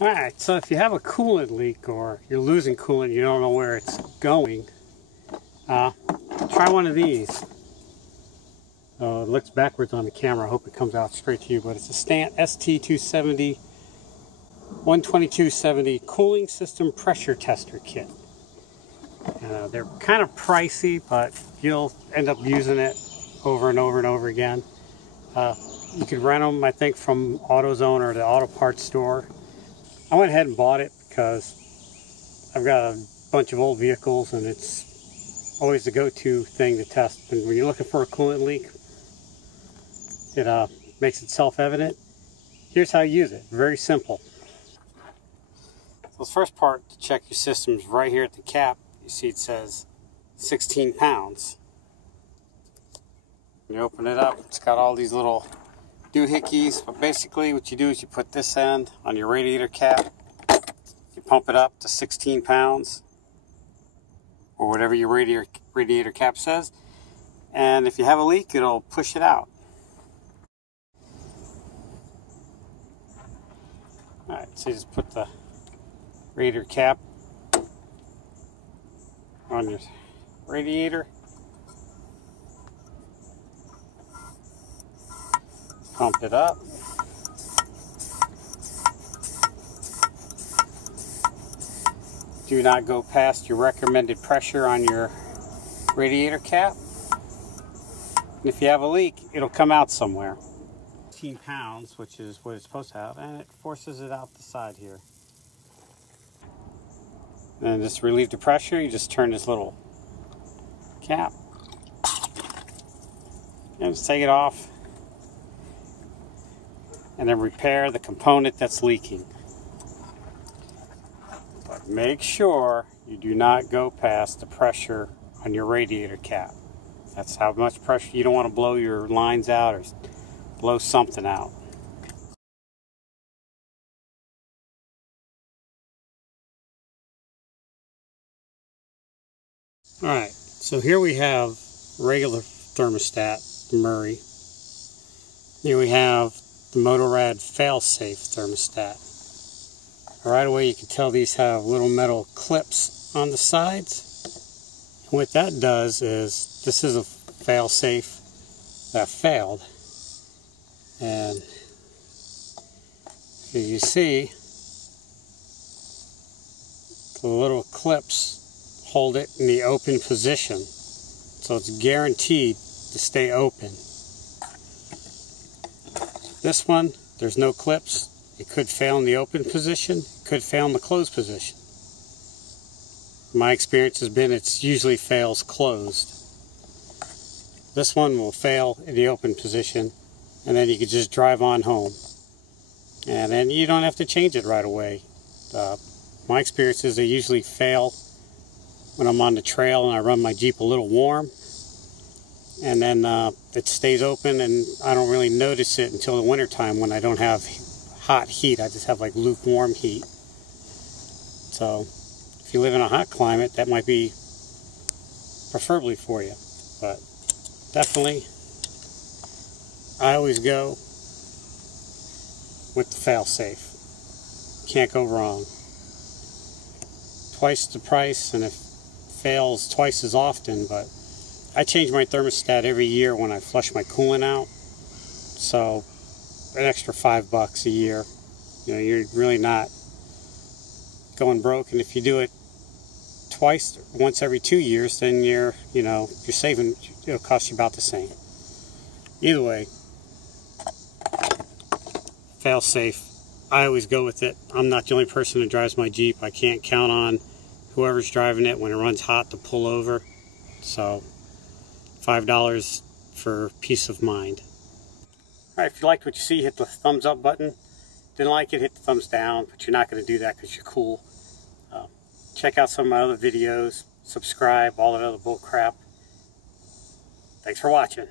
Alright, so if you have a coolant leak or you're losing coolant, you don't know where it's going, try one of these. It looks backwards on the camera. I hope it comes out straight to you, but it's a Stant ST270 12270 cooling system pressure tester kit. They're kind of pricey, but you'll end up using it over and over and over again. You could rent them, I think, from AutoZone or the auto parts store. I went ahead and bought it because I've got a bunch of old vehicles and it's always the go-to thing to test. And when you're looking for a coolant leak, it makes it self-evident. Here's how you use it. Very simple. So the first part to check your system is right here at the cap. You see it says 16 pounds. When you open it up, it's got all these little doohickeys, but basically what you do is you put this end on your radiator cap, you pump it up to 16 pounds, or whatever your radiator cap says, and if you have a leak, it'll push it out. Alright, so you just put the radiator cap on your radiator, pump it up, do not go past your recommended pressure on your radiator cap, and if you have a leak, it'll come out somewhere. 15 pounds, which is what it's supposed to have, and it forces it out the side here. And just to relieve the pressure, you just turn this little cap and just take it off, and then repair the component that's leaking. But make sure you do not go past the pressure on your radiator cap. That's how much pressure. You don't want to blow your lines out or blow something out. Alright, so here we have regular thermostat, the Murray. Here we have the Motorrad fail-safe thermostat. Right away you can tell these have little metal clips on the sides. And what that does is, this is a fail-safe that failed. And as you see, the little clips hold it in the open position. So it's guaranteed to stay open. This one, there's no clips. It could fail in the open position, could fail in the closed position. My experience has been it usually fails closed. This one will fail in the open position, and then you can just drive on home. And then you don't have to change it right away. My experience is they usually fail when I'm on the trail and I run my Jeep a little warm, and then it stays open, and I don't really notice it until the winter time when I don't have hot heat. I just have like lukewarm heat. So if you live in a hot climate, that might be preferably for you, but definitely I always go with the fail-safe. Can't go wrong. Twice the price, and if fails twice as often, but I change my thermostat every year when I flush my coolant out, so an extra $5 a year. You know, you're really not going broke, and if you do it once every 2 years, then you're saving. It'll cost you about the same. Either way, fail safe. I always go with it. I'm not the only person that drives my Jeep. I can't count on whoever's driving it when it runs hot to pull over. So $5 for peace of mind. Alright, if you liked what you see, hit the thumbs up button. Didn't like it, hit the thumbs down, but you're not going to do that because you're cool. Check out some of my other videos, subscribe, all that other bull crap. Thanks for watching.